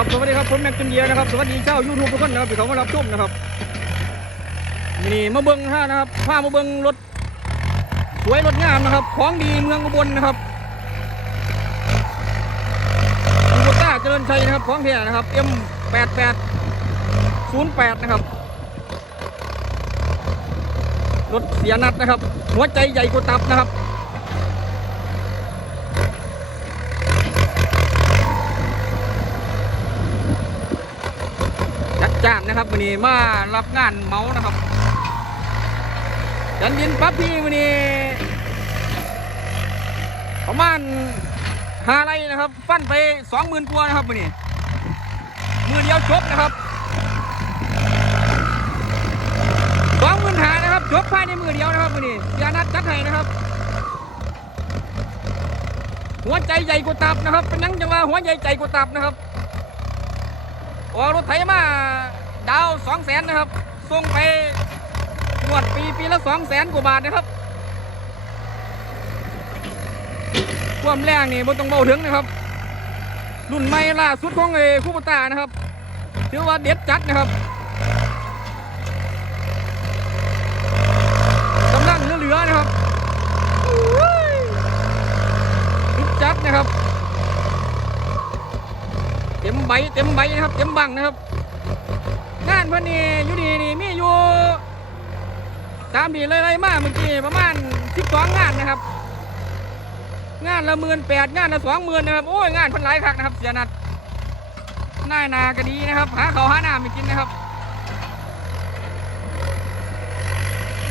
ครับสวัสดีครับผมแม็กซ์จุนเดียนะครับสวัสดีเจ้ายูทูบทุกคนนะครับที่เขามารับชมนะครับนี่มาเบิ้งฮะนะครับพามาเบิ้งรถสวยรถงามนะครับ ของดีเมืองอุบลนะครับโบต้าเจริญชัยนะครับของแท้นะครับ M88 08นะครับรถเสียนัดนะครับ หัวใจใหญ่กว่าตับนะครับ จ้านนะครับวันนี้มารับงานเมาส์นะครับยันยินปั๊บพี่วันนี้ประมาณหาไรนะครับฟันไปสองหมื่นกว่านะครับวันนี้มือเดียวจบนะครับสองหมื่นหานะครับจบภายในมือเดียวนะครับวันนี้ยานัดจัดให้นะครับ หัวใจใหญ่กว่าตับนะครับเป็นนังจังหวะหัวใจใจกว่าตับนะครับ ออกรถไถมาดาวสองแสนนะครับส่งไปงวดปีปีละสองแสนกว่าบาทนะครับความแรงนี่บ่ต้องเบาถึงนะครับ รุ่นใหม่ล่าสุดของเอคูปตานะครับถือว่าเด็ดจัดนะครับกำลังเหลือๆนะครับอุ้ยสุดจัดนะครับ ใบเต็มใบนะครับ เต็มบังนะครับงานเพื่อนนี่อยู่ดีนี่มีอยู่ตามดีเลยๆมากเมื่อกี้ประมาณสิบสองงานนะครับ งานละหมื่นแปดงานละสองหมื่นนะครับโอ้ยงานเพันหลายคักนะครับ เสียนัดน่ายนาก็ดีนะครับ หาเขาหาหน้ำไม่กินนะครับ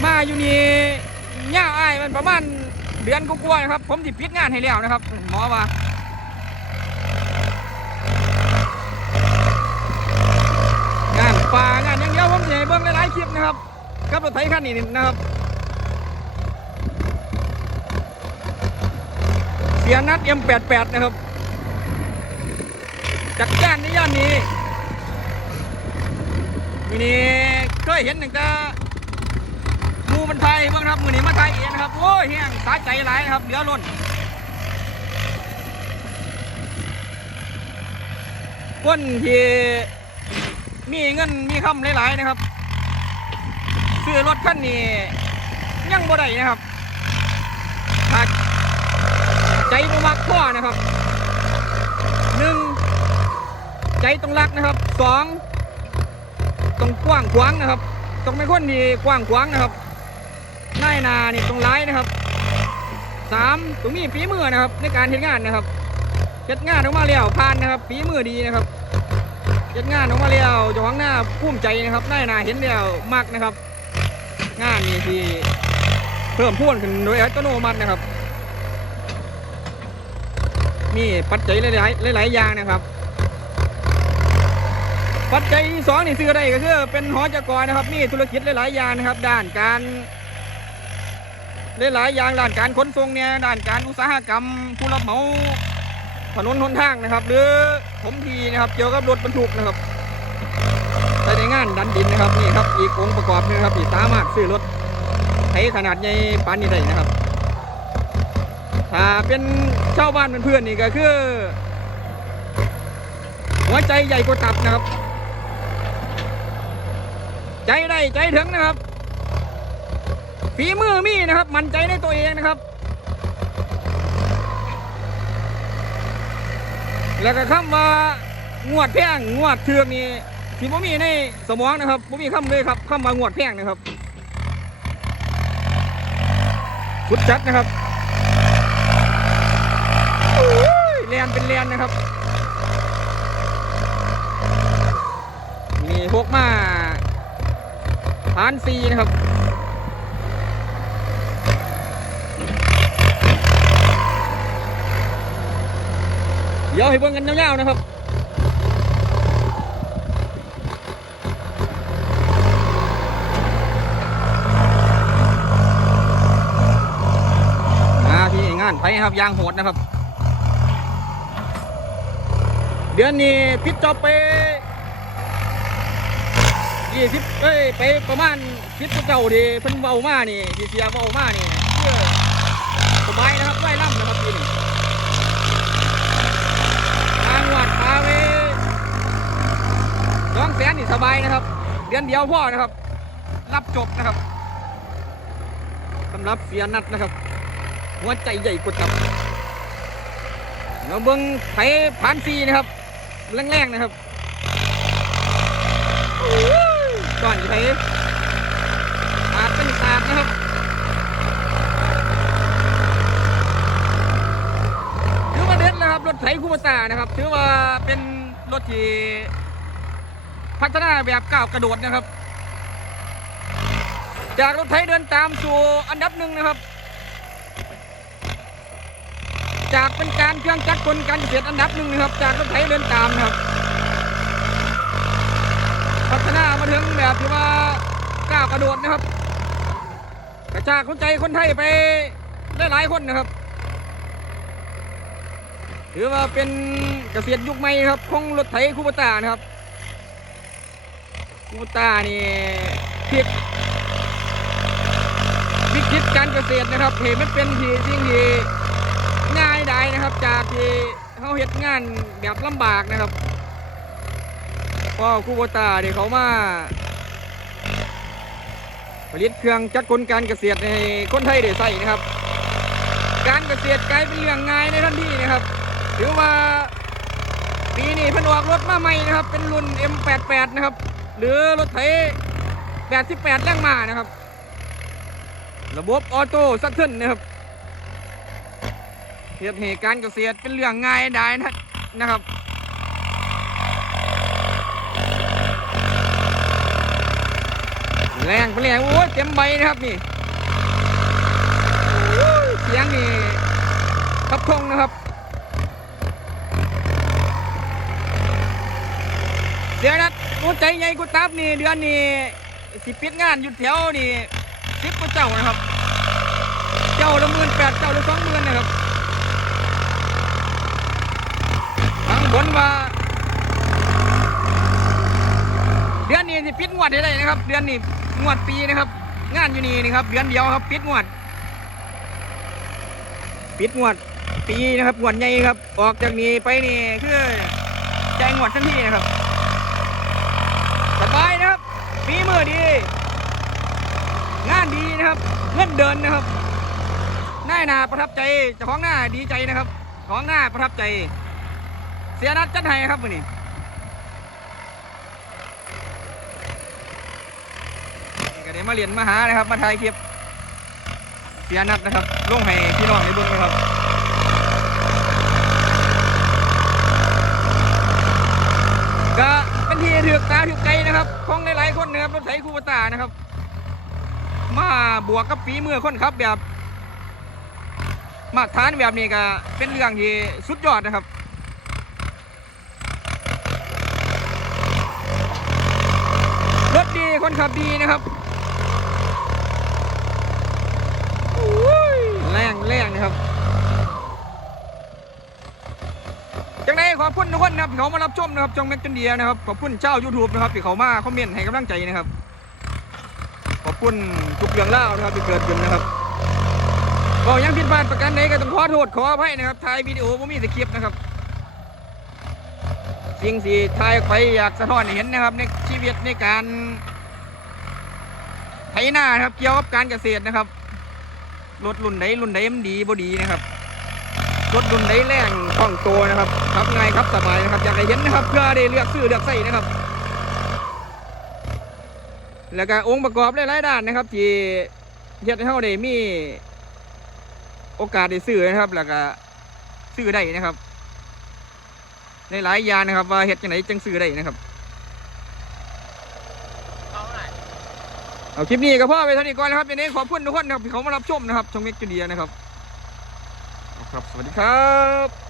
มาอยู่นี่ย่าอ้มันประมาณเดือนกว่าๆนะครับ ผมติดปิดงานให้แล้วนะครับ หมอว่า งานป่างานอย่างเดียวผมจะให้เบิ่งหลายๆคลิปนะครับกับรถไถคันนี้นะครับ เสียนัด M88 นะครับจักรยานในย่านนี้มือนี้เคยเห็นหนึ่งแต่มูมันไทยเบ้างครับมือนี้มาไทยเองนะครับ โอ้ยเฮียงสาใจหลายนะครับเหลือล้นคนที่ มีเงินมีคำหลายๆนะครับ ซื้อรถคันนี้ยังบ่ได้นะครับถ้าใจบ่มักพ่อนะครับหนึ่งใจต้องรักนะครับสองต้องกว้างขวางนะครับต้องเป็นคนที่กว้างขวางนะครับนายนานี่ต้องร้ายนะครับสามต้องมีฝีมือนะครับในการเฮ็ดงานนะครับเฮ็ดงานออกมาแล้วผ่านนะครับฝีมือดีนะครับ เฮ็ดงานออกมาแล้วจ้าของหน้าภูมิใจนะครับได้นาเห็นแล้วมากนะครับ งานนี้ที่เพิ่มพูนขึ้นโดยอัตโนมัตินะครับมีปัจจัยหลายๆหลายๆอย่างนะครับ ปัจจัยสองนี่ซื้อได้ก็คือเป็นหอจักรนะครับมีธุรกิจหลายๆอย่างนะครับ ด้านการหลายๆอย่างด้านการขนส่งเนี่ยด้านการอุตสาหกรรมผู้รับเหมา ถนนหนทางนะครับ หรือผมทีนะครับเกี่ยวกับรถบรรทุกนะครับใช้ในงานดันดินนะครับนี่ครับอีกองค์ประกอบนึงนะครับที่สามารถซื้อรถไถขนาดใหญ่ปานนี้ได้นะครับถ้าเป็นเช่าวบ้านเป็นเพื่อนนี่ก็คือ หัวใจใหญ่กว่าตับนะครับ ใจได้ใจถึงนะครับฝีมือมีนะครับ มั่นใจในตัวเองนะครับ แล้วก็คำว่างวดแพงงวดเทือกนี่ที่ผมมีในสมองนะครับผมมีคำเลยครับคำว่างวดแพงนะครับสุดจัดนะครับโอ้ยแลนเป็นแลนนะครับ มีพวกมาพานซีนะครับ ดี๋ยวให้เบิ่งกันยาวๆนะครับมาที่งานไปครับยางโหดนะครับ เดือนนี้พิดจอบไปยี่สิบเอ้ยไปประมาณพิดเก่าดีเพิ่นเบามานี่ที่เสียเบามานี่เพื่อสบายนะครับไล่ล่ำนะครับทีนี้ ทางวัดพาไป งานนี่สบายนะครับ เดือนเดียวพ่อนะครับ รับจบนะครับสำหรับเสียนัดนะครับ หัวใจใหญ่กดครับเราเบิ้งไถผ่านซีนะครับแรงๆนะครับก่อนจะไถอาจเป็นศาสตร์นะครับถือว่าเด็ดนะครับรถไถคูปตานะครับ ถือว่าเป็นรถที่ พัฒนาแบบก้าวกระโดดนะครับ จากรถไถเดินตามสู่อันดับหนึ่งนะครับ จากเป็นการเครื่องจักรกลการเกษตรอันดับหนึ่งนะครับ จากรถไถเดินตามนะครับ พัฒนามาถึงแบบที่ว่าก้าวกระโดดนะครับ กระชากคนใจคนไทยไปได้หลายคนนะครับถือว่าเป็นเกษตรยุคใหม่ครับของรถไถคูปตานะครับ คูปตานี่พลิกวิกฤตการเกษตรนะครับเหตุมันเป็นที่สิ่งที่ง่ายได้นะครับ จากที่เขาเฮ็ดงานแบบลำบากนะครับเพราะคูปตาเนี่ยวเขามา ผลิตเครื่องจักรกลการเกษตรให้คนไทยได้ใส่นะครับ การเกษตรกลายเป็นเรื่องง่ายในทันทีนะครับถือว่าปีนี้เพิ่นออกรถมาใหม่นะครับ เป็นรุ่น M88 นะครับ หรือรถไถ88แรงม้านะครับ ระบบออโต้ซักเทิลนะครับเหตุเหตุการณ์เกษตรเป็นเรื่องง่ายได้นะนะครับแรงเป็นแรงโอ้ยเต็มใบนะครับนี่เสียงนี่ทับทงนะครับ เดือนนั้นกูใจใหญ่กูตับนี่เดือนนี้สิปิดงานหยุดแถวนี่สิบกว่าเจ้านะครับ เจ้าละหมื่นแปดเจ้าละสองหมื่นนะครับทางบนว่าเดือนนี้สิปิดงวดได้เลยนะครับ เดือนนี้งวดปีนะครับ งานอยู่นี่นะครับเดือนเดียวครับปิดงวดปิดงวดปีนะครับงวดใหญ่ครับ ออกจากนี้ไปนี่คือใจงวดทันทีนะครับ สบายนะครับฝีมื อดี งานดีนะครับ เงินเดินนะครับหน้าหนาประทับใจเจ้าของหน้าดีใจนะครับ ของหน้าประทับใจ เสียนัดจัดให้ครับวันนี้ก็ได้มาเรียนมาหานะครับ มาถ่ายคลิปเสียนัดนะครับลงให้พี่น้องในบื้องนะครับ ก็เป็น ที่ถือกตาถือใจนะครับของหลายๆคนนะครับรถไถคูปตานะครับ มาบวกกับฝีมือคนขับแบบ มาตรฐานแบบนี้ก็เป็นเรื่องที่สุดยอดนะครับรถดีคนขับดีนะครับโอ้ยแรงแรงนะครับ จังไดขอบคุณทุกคนนะครับที่เขามารับชมนะครับจองแม็กจนเดียนะครับขอบคุณเจ้า YouTube นะครับที่เขามาคอมเมนต์ให้กำลังใจนะครับ ขอบคุณทุกเรื่องเล่านะครับที่เกิดขึ้นนะครับก็ยังผิดพลาดประการใดก็ต้องขอโทษขออภัยนะครับถ่ายวิดีโอผมมีสคริปต์นะครับสิ่งที่ถ่ายไปอยากสะท้อนเห็นนะครับ ในชีวิตในการไถนานะครับ เกี่ยวกับการเกษตรนะครับรถรุ่นไหนรุ่นไหนมันดีบ่ดีนะครับ รถดุนได้แรงคล่องตัวนะครับครับง่ายครับสบายนะครับอยากให้เห็นนะครับเพื่อได้เลือกซื้อเลือกใส่นะครับ แล้วก็องค์ประกอบหลายๆด้านนะครับ ที่เฮ็ดให้เฮาได้มีโอกาสได้ซื้อนะครับแล้วก็ซื้อได้นะครับ ในหลายยานะครับ ว่าเฮ็ดจังไหนจังซื้อได้นะครับเอาคลิปนี้ก็พ่อไปเท่านี้ก่อนนะครับยังไงขอบคุณทุกคนนะครับที่เขามารับชมนะครับช่องเมกจูเดียนะครับ ครับ สวัสดีครับ